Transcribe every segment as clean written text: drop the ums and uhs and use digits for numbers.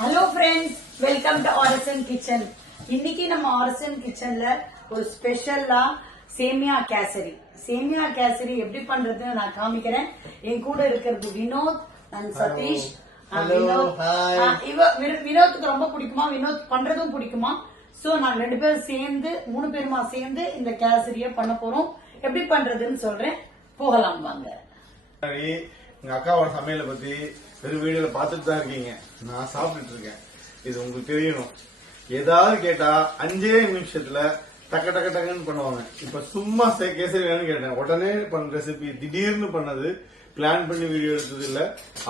Hello friends, welcome to RSN kitchen. இன்னைக்கு நம்ம RSN கிச்சன்ல ஒரு ஸ்பெஷலா சேமியா கேசரி. சேமியா கேசரி எப்படி பண்றதுன்னு நான் காமிக்கிறேன். என் கூட இருக்கிறது வினோத் அண்ட் சதீஷ். வினோத்துக்கு ரொம்ப பிடிக்குமா, வினோத் பண்றதும் பிடிக்குமா. சோ நாங்க 2 பேரும் சேர்ந்து 3 பேருமா சேர்ந்து இந்த கேசரிய பண்ண போறோம். எப்படி பண்றதுன்னு சொல்றேன், போகலாம் வாங்க. எங்க அக்காவோட சமையலை பத்தி வெறும் வீடியோல பாத்துட்டு தான் இருக்கீங்க. நான் சாப்பிட்டுட்டு இருக்கேன். இது உங்களுக்கு தெரியணும். ஏதாவது கேட்டா 5 நிமிஷத்துல டக்க டக்க டக்குன்னு பண்ணுவாங்க. இப்ப சும்மா கேசரி வேணும்னு கேட்டேன், உடனே பண்ண ரெசிபி. திடீர்னு பண்ணது, பிளான் பண்ணி வீடியோ எடுத்தது இல்ல.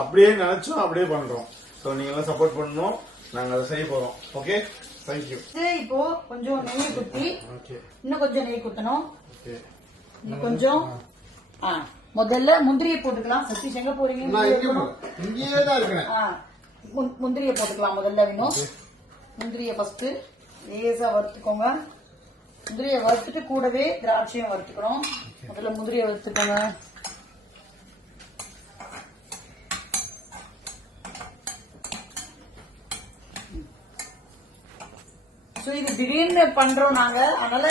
அப்படியே நினைச்சோம், அப்படியே பண்றோம். சோ நீங்க எல்லாம் சப்போர்ட் பண்ணணும். நாங்க அதை செய்ய போறோம். Okay, thank you. இப்போ கொஞ்சம் நெய் குத்தி, இன்னும் கொஞ்சம் நெய் குத்தணும். கொஞ்சம் முதல்ல முந்திரியை போட்டுக்கலாம். சதீஷ் எங்க போறீங்க? முந்திரியை போட்டுக்கலாம் முதல்ல. வேணும் முந்திரியை ஃபர்ஸ்ட் லேசா வறுத்துக்கோங்க. முந்திரியை வறுத்துட்டு கூடவே திராட்சையும் வறுத்துக்கணும். முதல்ல முந்திரியை வறுத்துக்கோங்க. இது திடீர்னு பண்றோம் நாங்க, அதனால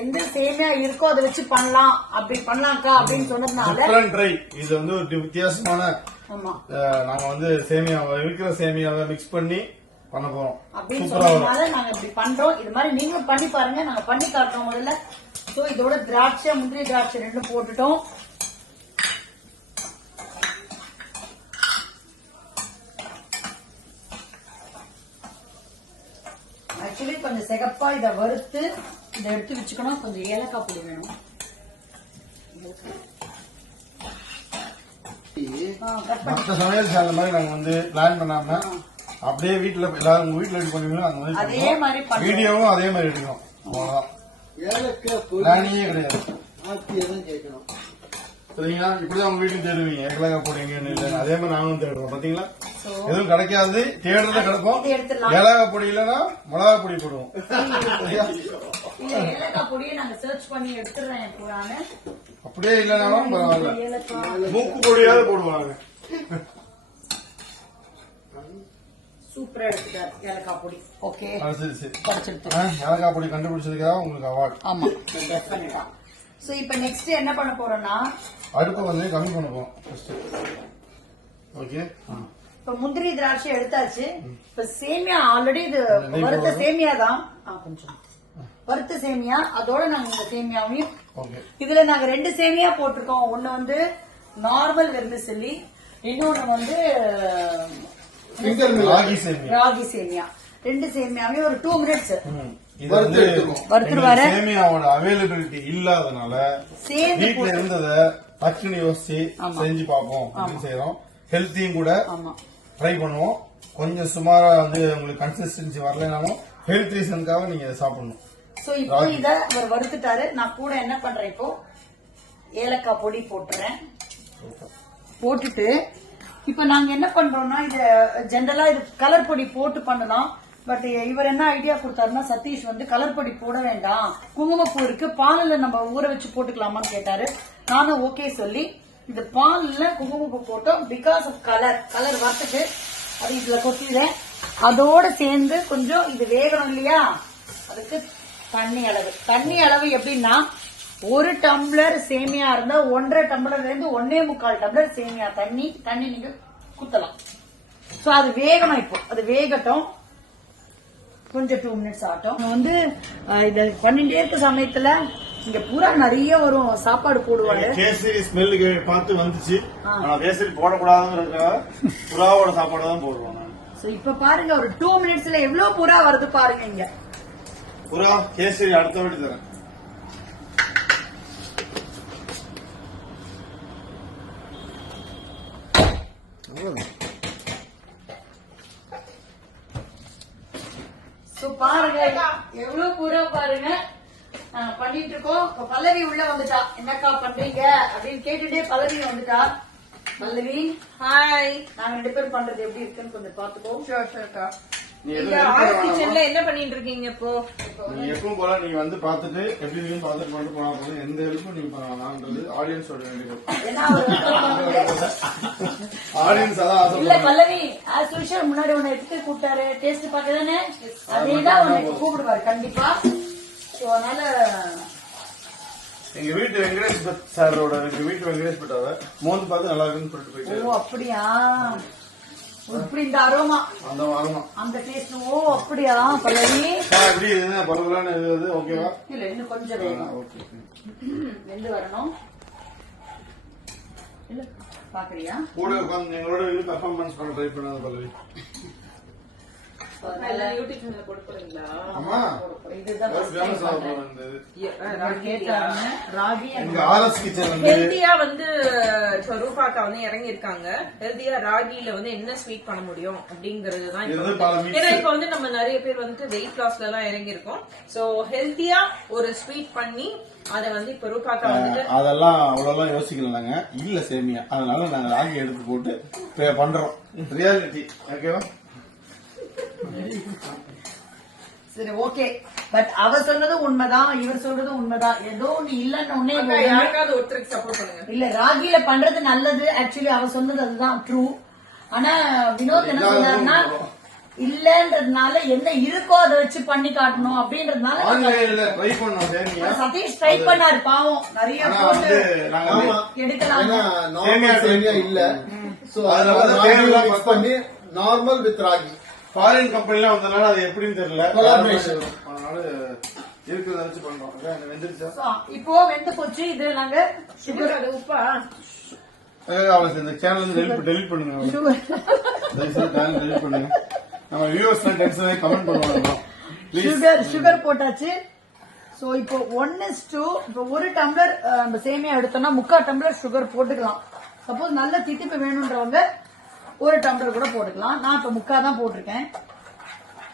எந்த சேமியா இருக்கோ அதை வச்சு பண்ணலாம், அப்படி பண்ணலாம்க்கா அப்படின்னு சொன்னதுனால இது வந்து ஒரு வித்தியாசமான, நாங்க வந்து சேமியாவை இருக்கிற சேமியாவை மிக்ஸ் பண்ணி பண்ண போறோம் அப்படின்னு சொன்னதுனால நாங்க இப்படி பண்றோம். இது மாதிரி நீங்களும் பண்ணி பாருங்க, நாங்க பண்ணி காட்டுறோம் முதல்ல. சோ இதோட திராட்சை, முந்திரி திராட்சை 2 போட்டுட்டோம். ஆக்சுவலி கொஞ்சம் சிகப்பா இதை வறுத்து இதை எடுத்து வச்சுக்கணும். கொஞ்சம் ஏலக்காய் பொடி வேணும். மற்ற சமையல் சேனல் மாதிரி நாங்க வந்து பிளான் பண்ணாம அப்படியே வீட்டுல எல்லாரும் உங்க வீட்டுல எப்படி பண்ணுவீங்களோ அந்த மாதிரி அதே மாதிரி வீடியோவும் அதே மாதிரி எடுக்கணும். பிளானியே கிடையாது. சரிங்களா? இப்படிதான் உங்க வீட்டுக்கு தேடுவீங்க, ஏலக்காய் போடுவீங்கன்னு இல்லை. அதே மாதிரி நாங்களும் தேடுறோம். பாத்தீங்களா, எதுவும் கிடைக்காது, தேடுறத கிடைக்கும். ஏலக்காய் பொடி இல்லைன்னா மிளகா பொடி போடுவோம். ஏலக்காய் பொடியை நாங்க சர்ச் பண்ணி எடுத்துறேன். அப்படியே இல்லைனாலும் பரவாயில்ல, மூக்கு பொடியாவது போடுவாங்க. சூப்பரா எடுத்துட்டார் ஏலக்காய் பொடி. ஓகே, ஏலக்காய் பொடி கண்டுபிடிச்சதுக்காக உங்களுக்கு அவார்டு. ஆமா, டெஃபினட்டா. சோ இப்ப நெக்ஸ்ட் என்ன பண்ண போறோம்னா, அடுப்பு வந்து கம்மி பண்ண போறோம். ஓகே, இப்ப முந்திரி திராட்சை எடுத்தாச்சு. இப்ப சேமியா ஆல்ரெடி இது வறுத்த சேமியா தான், கொஞ்சம் வறுத்த சேமியா. அதோட நாங்க இந்த சேமியாவையும் இதுல நாங்க 2 சேமியா போட்டிருக்கோம். ஒண்ணு வந்து நார்மல் வெர்மிசெல்லி, இன்னொன்னு வந்து ராகி சேமியா. 2 சேமியாவையும் ஒரு 2 மினிட்ஸ் வறுத்துருவாரு. சேமியாவோட அவைலபிலிட்டி இல்லாதனால வீட்டுல இருந்தத டக்குன்னு யோசிச்சு செஞ்சு பார்ப்போம் அப்படின்னு செய்யறோம். ஹெல்த்தியும் கூட ட்ரை பண்ணுவோம். கொஞ்சம் சுமாரா வந்து உங்களுக்கு கன்சிஸ்டன்சி வரலனாலும் ஹெல்த் ரீசனுக்காக நீங்க சாப்பிடணும். சோ இப்போ இத அவர் வறுத்துட்டாரு. நான் கூட என்ன பண்றேன், இப்போ ஏலக்காய் பொடி போட்டுறேன். போட்டுட்டு இப்ப நாங்க என்ன பண்றோம்னா, இது ஜெனரலா இது கலர் பொடி போட்டு பண்ணலாம். பட் இவர் என்ன ஐடியா கொடுத்தாருன்னா, சதீஷ் வந்து கலர் பொடி போட வேண்டாம், குங்குமப்பூ இருக்கு, பாலில் நம்ம ஊற வச்சு போட்டுக்கலாமான்னு கேட்டாரு. நானும் ஓகே சொல்லி இந்த பாலில் குங்குமப்பூ போட்டோம். பிகாஸ் ஆஃப் கலர் வரத்துக்கு அது இதுல கொட்டிடுறேன். அதோட சேர்ந்து கொஞ்சம் இது வேகணும் இல்லையா, அதுக்கு தண்ணி அளவு எப்படின்னா, 1 டம்ளர் சேமியா இருந்தா 1.5 டம்ளர்ல இருந்து 1.25 டம்ளர் சேமியா தண்ணி நீங்க குத்தலாம். சோ அது வேகணும். இப்போ அது வேகட்டும், கொஞ்சம் 2 மினிட்ஸ் ஆகட்டும். வந்து இத பண்ணிட்டே இருக்க சமயத்துல இங்க பூரா நிறைய வரும், சாப்பாடு போடுவாங்க. கேசரி ஸ்மெல்லுக்கு பார்த்து வந்துச்சு. கேசரி போடக்கூடாதுங்கிறதுக்காக புறாவோட சாப்பாடு தான் போடுவோம். இப்ப பாருங்க, ஒரு 2 மினிட்ஸ்ல எவ்வளவு புறா வருது பாருங்க. இங்க புறா கேசரி அடுத்த வாட்டி தரேன். பாருங்க எவ்வளவு பூரா பாருங்க பண்ணிட்டு இருக்கோம். இப்ப பல்லவி உள்ள வந்துட்டா. என்னக்கா பண்றீங்க அப்படின்னு கேட்டுட்டே பல்லவி வந்துட்டா. பல்லவி, ஹாய். நாங்க 2 பேரும் பண்றது எப்படி இருக்குன்னு கொஞ்சம் பாத்துக்கோ. நீ இங்க ஆர் கிச்சன்ல என்ன பண்ணிட்டு இருக்கீங்க இப்போ? நீ எப்பவும் போல நீ வந்து பாத்துட்டு எப்படி இருக்குன்னு பாத்துட்டு பண்ணிட்டு போனா போதும். எந்த ஹெல்ப்பும் நீ பண்ணலாம்ன்றது ஆடியன்ஸோட வேண்டியது. ஆடியன்ஸ் அதான் இல்ல ஆசைப்படுறாங்க. பல்லவி as usual முன்னாடி உன்னை எடுத்து கூப்பிட்டாரு டேஸ்ட் பாக்கதானே அதேதான் உன்னை கூப்பிடுவாரு கண்டிப்பா. சோ அதனால எங்க வீட்டு வெங்கடேஷ் பட் சாரோட எங்க வீட்டு வெங்கடேஷ் பட் அவ மோந்து பார்த்து நல்லா இருக்குன்னு சொல்லிட்டு போயிட்டு ஓ அப்படியா இப்படி இந்த அரோமா அந்த வாரமா அந்த டேஸ்ட் ஓ அப்படியா பல்லவி எப்படி இது பரவலான இது ஓகேவா? இல்ல இன்னும் கொஞ்சம் வேணும் ஓகே வெந்து வரணும். இல்ல பாக்குறியா கூட உட்காந்து எங்களோட பெர்ஃபார்மன்ஸ் பண்ண ட்ரை பண்ணாத பல்லவி. யூடியூப் சேனல்ல போட போறீங்களா? ஆமா இதுதான் ஒரு ஃபேமஸ் ஆக போறது. கேட்டாங்க ராகி எங்க ஆர்எஸ் கிச்சன் வந்து ஹெல்தியா வந்து இப்ப ரூபாக்கா வந்து இறங்கி இருக்காங்க. ஹெல்தியா ராகில வந்து என்ன ஸ்வீட் பண்ண முடியும் அப்படிங்கறது தான் இது இப்ப பல வந்து. mix. ஏன்னா இப்ப வந்து நம்ம நிறைய பேர் வந்து வெயிட் லாஸ்ல எல்லாம் இறங்கி இருக்கோம். சோ ஹெல்தியா ஒரு ஸ்வீட் பண்ணி அத வந்து இப்ப ரூபாக்கா வந்துட்டு அதெல்லாம் அவ்வளவு யோசிக்கலாங்க. இல்ல சேமியா அதனால நாங்க ராகி எடுத்து போட்டு பண்றோம். ரியாலிட்டி ஓகேவா? சரி ஓகே பட் அவ சொன்னது உண்மைதான் இவர் சொல்றது உண்மைதான். ஏதோ நீ இல்லன்னு அக்கா, யாருக்காவது ஒருத்தருக்கு சப்போர்ட் பண்ணுங்க. இல்ல ராகில பண்றது நல்லது. ஆக்சுவலி அவ சொன்னது அதுதான் ட்ரூ. ஆனா வினோத் என்ன சொன்னாருன்னா இல்லன்றதுனால என்ன இருக்கோ அதை வச்சு பண்ணி காட்டணும் அப்படின்றதுனால ஆன்லைன்ல ட்ரை பண்ணோம் சேமியா. சதீஷ் ட்ரை பண்ணாரு பாவம் நிறைய ஆனா போட்டு வந்து நாங்க வந்து எடுக்கலாம். ஏன்னா நார்மல் சேமியா இல்ல சோ அதுல வந்து ராகி தேவையில்லாம mix பண்ணி நார்மல் வித் ராகி ஃபாரின் கம்பெனிலாம் வந்தனால அது எப்படின்னு தெரியல. Collaboration. அதனால இருக்கிறத வச்சு பண்றோம். எனக்கு வெந்துருச்சா? So, இப்போ வெந்து போச்சு. இது நாங்க சுகர் அது உப்பா? அவளுக்கு இந்த சேனல் டெலிட் பண்ணுங்க. சுகர் சேனல் டெலிட் பண்ணுங்க. நம்ம வியூவர்ஸ் டென்ஷன் ஆகி கமெண்ட் பண்ணுவாங்க. சுகர் போட்டாச்சு. சோ இப்போ 1:2 இப்போ ஒரு டம்ளர் நம்ம சேமியா எடுத்தோம்னா 3/4 டம்ளர் சுகர் போட்டுக்கலாம். சப்போஸ் நல்ல தித்திப்பு வேணும்ன்றவங்க ஒரு டம்ளர் கூட போட்டுக்கலாம். நான் இப்ப 3/4 தான் போட்டிருக்கேன்.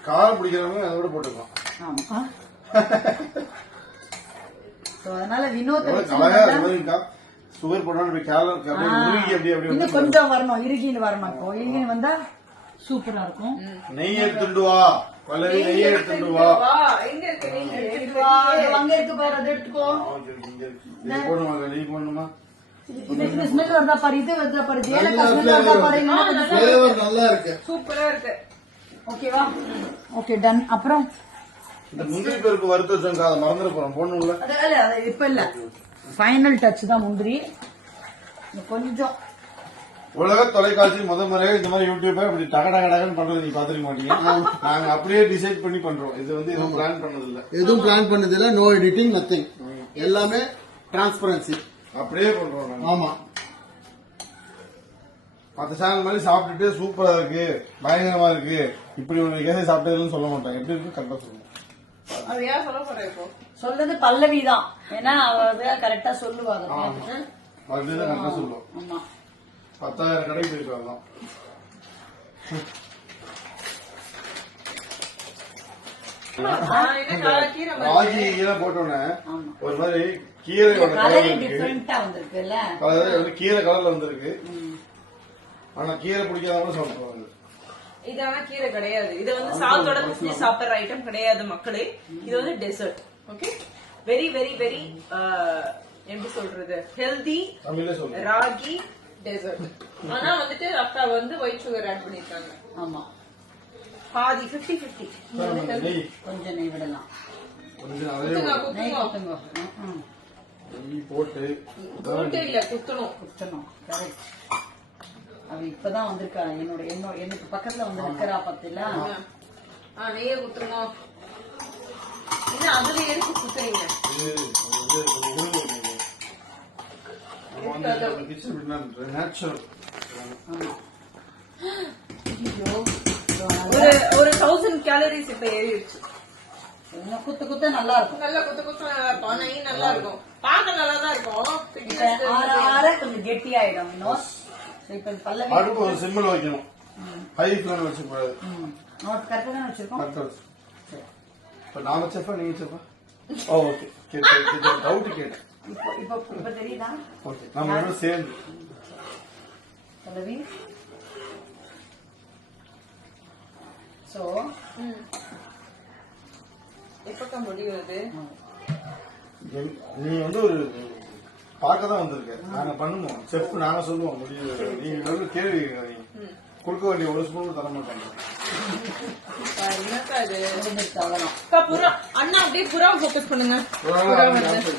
காரம் பிடிக்கிறவங்க அதை விட போட்டுக்கலாம். ஆமா சோ அதனால வினோத் சுகர் போட்டோம் கேலர் இன்னும் கொஞ்சம் வரணும். இறுகின்னு வரணும். இப்போ இறுகின்னு வந்தா சூப்பரா இருக்கும். நெய் எடுத்துட்டு வா பல்லவி, நெய் எடுத்துட்டு வா. வா, எங்க இருக்கு நீங்க? எடுத்துட்டு வா. அது அங்க இருக்கு பாரு, அதை எடுத்துக்கோ. போடுமா நெய் போடணுமா? இது ஸ்மெல் வருதா பாரு, இது வருதா பாரு, ஏலக்காய் ஸ்மெல் வருதா பாரு. ஃபிளேவர் நல்லா இருக்கு. சூப்பரா இருக்கு. ஓகேவா? Okay done. அப்புறம் இந்த முந்திரி பருப்பு வறுத்து வச்சோம், அதை மறந்துட போறோம் போடணும்ல. அது இப்ப இல்ல, ஃபைனல் டச் தான் முந்திரி. கொஞ்சம் உலக தொலைக்காட்சி முறையாக இந்த மாதிரி யூடியூப இப்படி டக டக டகன்னு பண்றது நீங்க பாத்துக்க மாட்டீங்க. நாங்க அப்படியே டிசைட் பண்ணி பண்றோம். இது வந்து எதுவும் பிளான் பண்ணது இல்ல. எதுவும் பிளான் பண்ணது இல்ல. No editing, nothing. எல்லாமே டிரான்ஸ்பரன்சி. அப்படியே பண்றோம் நாங்க. ஆமா. மத்த சேனல் மாதிரி சாப்பிட்டுட்டு சூப்பரா இருக்கு, பயங்கரமா இருக்கு, இப்படி ஒரு கேசை சாப்பிட்டதுன்னு சொல்ல மாட்டேன். எப்படி இருக்கு கரெக்டா சொல்லுவோம். அது யார் சொல்ல போறா இப்போ? சொல்றது பல்லவி தான். ஏன்னா அவ கரெக்டா சொல்லுவாங்க. அப்படிதான் கரெக்டா சொல்லுவோம். ஆமா 10,000 கடைக்கு போயிருக்காங்க. ராகி கீரை போட்டோன்னே ஒரு மாதிரி கீரையோட கலர் இருக்கு. டிஃபரெண்டா வந்திருக்குல்ல. அதாவது வந்து கீரை கலர்ல வந்திருக்கு. ஆனா கீரை பிடிக்காதவங்க சாப்பிடுவாங்க. இது ஆனா கீரை கிடையாது. இது வந்து சாதத்தோட பிசினஸ் சாப்பிடுற ஐட்டம் கிடையாது மக்களே. இது வந்து dessert. Okay, very very very எப்படி சொல்றது, ஹெல்தி தமிழ்ல சொல்லுங்க. ராகி டெசர்ட். ஆனா வந்துட்டு அக்கா வந்து ஒயிட் சுகர் ஆட் பண்ணிருக்காங்க. ஆமா பாதி 50-50. நெய் கொஞ்சம் நெய் விடலாம். கொஞ்சம் அதே நெய் ஊத்துங்க. நெய் போட்டு போட்டு இல்ல குத்தணும். குத்தணும். கரெக்ட். அவ இப்பதான் வந்திருக்கா. எனக்கு பக்கத்துல வந்து நிக்கிறா பத்தில. நெய்ய குத்தணும். இல்ல அதுல எதுக்கு குத்துறீங்க? ஒரு 1000 கேலரிஸ் இப்ப ஏறிடுச்சு. குத்து குத்த நல்லா இருக்கும். நல்லா குத்து குத்து நல்லா இருக்கும். நெய் நல்லா இருக்கும். பார்க்க நல்லா தான் இருக்கும். ஆற கொஞ்சம் கெட்டி ஆயிடும். இன்னும் இப்ப பல்லவி அடுப்பு ஒரு சிம்மில் வைக்கணும். ஹை ஃபிளேம் வச்சு கூடாது. கரெக்டா தான் வச்சிருக்கோம். இப்ப நான் வச்சப்பா நீங்க வச்சப்பா. ஓகே, டவுட் கேட்டேன். இப்ப தெரியுதா? ஓகே, நம்ம ரெண்டும் சேர்ந்து பல்லவி சோ எப்பக்கா முடியுது? நீ வந்து ஒரு பார்க்க தான் வந்திருக்க. நாங்க பண்ணுவோம், செஃப் நாங்க சொல்லுவோம் முடிவு. நீங்க வந்து கேள்வி கேட்காதீங்க. கொடுக்க வேண்டிய ஒரு ஸ்பூன் தர மாட்டாங்க. என்னக்கா இது? அவ்வளவுதான். அக்கா, புறா அண்ணா அப்படியே புறா ஃபோக்கஸ் பண்ணுங்க. புறா வருது.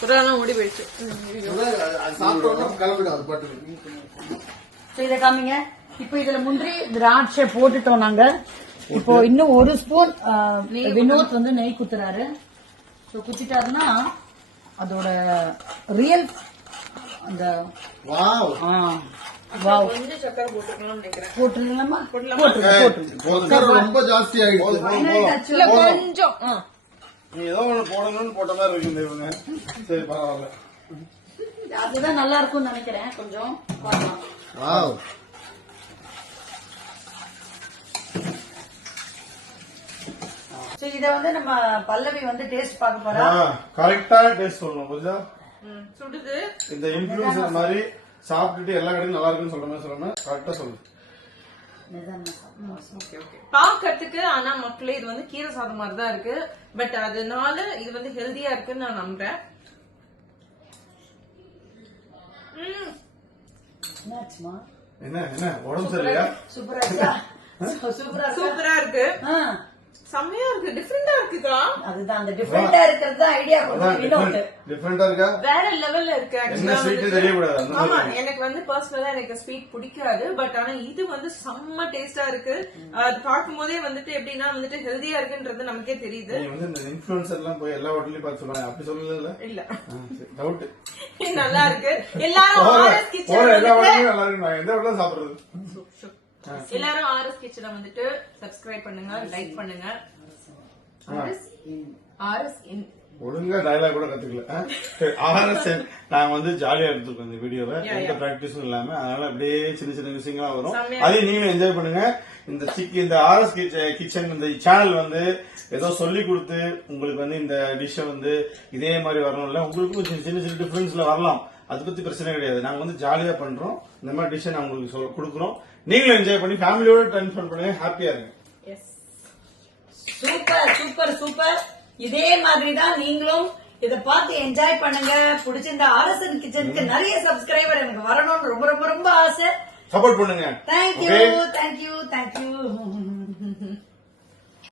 புறாலாம் ஓடி போயிடுச்சு. சாப்பிட்டோம் கிளம்பிடாது பட்டு. சோ இத காமிங்க. இப்போ இதுல முந்திரி திராட்சை போட்டுட்டோம் நாங்க. இப்போ இன்னும் ஒரு ஸ்பூன் வினோத் வந்து நெய் குத்துறாரு. சோ குத்திட்டாருன்னா அதோட ரியல் அந்த வாவ் வாவ் கொஞ்சம் சக்கரை போட்டுக்கலாம்னு நினைக்கிறேன். போட்டுருங்களாமா? சக்கரை ரொம்ப ஜாஸ்தி ஆயிடுச்சு. இல்ல கொஞ்சம். நீ ஏதோ ஒண்ணு போடணும்னு போட்ட மாதிரி இருக்கு இவங்க. சரி பரவாயில்ல. அதுதான் நல்லா இருக்கும்னு நினைக்கிறேன். கொஞ்சம் பார்க்கலாம். வாவ் சோ இத வந்து நம்ம பல்லவி வந்து டேஸ்ட் பார்க்க போறா. கரெக்டா டேஸ்ட் சொல்லணும் புரியுதா? சுடுது. இந்த இன்ஃபுளுசர் மாதிரி சாப்பிட்டுட்டு எல்லா கடையும் நல்லா இருக்குன்னு சொல்ற மாதிரி சொல்லணும். கரெக்டா சொல்லு. பாக்கிறதுக்கு ஆனா மக்களே இது வந்து கீரை சாதம் மாதிரி தான் இருக்கு. பட் அதனால இது வந்து ஹெல்தியா இருக்குன்னு நான் நம்புறேன். என்னாச்சுமா? என்ன உடம்பு சரியா? சூப்பரா இருக்கா? சூப்பரா சூப்பரா இருக்கு. ஆ, செம்மையா இருக்கு. டிஃபரெண்டா இருக்குதா? அதுதான் அந்த டிஃபரெண்டா இருக்கிறது தான் ஐடியா கொடுத்து டிஃபரெண்டா இருக்கா? வேற லெவல்ல இருக்கு. என்ன ஸ்வீட் தெரியக்கூடாது. ஆமா, எனக்கு வந்து பர்சனலா எனக்கு ஸ்வீட் பிடிக்காது. பட் ஆனா இது வந்து செம்ம டேஸ்டா இருக்கு. அது பார்க்கும் போதே வந்துட்டு எப்படின்னா வந்துட்டு ஹெல்தியா இருக்குன்றது நமக்கே தெரியுது. நீ வந்து இந்த இன்ஃபுளுசர் எல்லாம் போய் எல்லா ஹோட்டலையும் பார்த்து சொல்றாங்க. அப்படி சொல்லல. இல்ல, டவுட். நல்லா இருக்கு. எல்லாரும் ஆர்எஸ் கிச்சன் எல்லா ஹோட்டலையும் நல்லா இருக்கு. நான் எந்த ஹோட்டலும் சாப்பிடுறது. எல்லாரும் ஆர்எஸ் கிச்சனை வந்துட்டு சப்ஸ்கிரைப் பண்ணுங்க, லைக் பண்ணுங்க. ஆர்எஸ் இன் ஒழுங்கா டயலாக் கூட கத்துக்கல. RSN நாங்க வந்து ஜாலியா எடுத்துருக்கோம் இந்த வீடியோவை. எந்த பிராக்டிஸும் இல்லாம. அதனால அப்படியே சின்ன சின்ன விஷயங்களா வரும். அதையும் நீங்களும் என்ஜாய் பண்ணுங்க. இந்த RS கிச்சன் இந்த சேனல் வந்து ஏதோ சொல்லி கொடுத்து உங்களுக்கு வந்து இந்த டிஷ்ஷை வந்து இதே மாதிரி வரணும்ல. உங்களுக்கும் சின்ன சின்ன டிஃபரன்ஸ்ல வரலாம். அதை பத்தி பிரச்சனை கிடையாது. நாங்க வந்து ஜாலியா பண்றோம். இந்த மாதிரி டிஷ்ஷை நாங்க உங்களுக்கு கொடுக்குறோம். நீங்களும் என்ஜாய் பண்ணி ஃபேமிலியோட டைம் ஸ்பெண்ட் பண்ணுங்க. ஹாப்பியா இருங்க. Super super super. இதே மாதிரி தான் நீங்களும் இத பார்த்து என்ஜாய் பண்ணுங்க. பிடிச்சிருந்த RSN கிச்சனுக்கு நிறைய சப்ஸ்கிரைபர் எனக்கு வரணும்னு ரொம்ப ரொம்ப ரொம்ப ஆசை. சப்போர்ட் பண்ணுங்க. Thank you thank you thank you.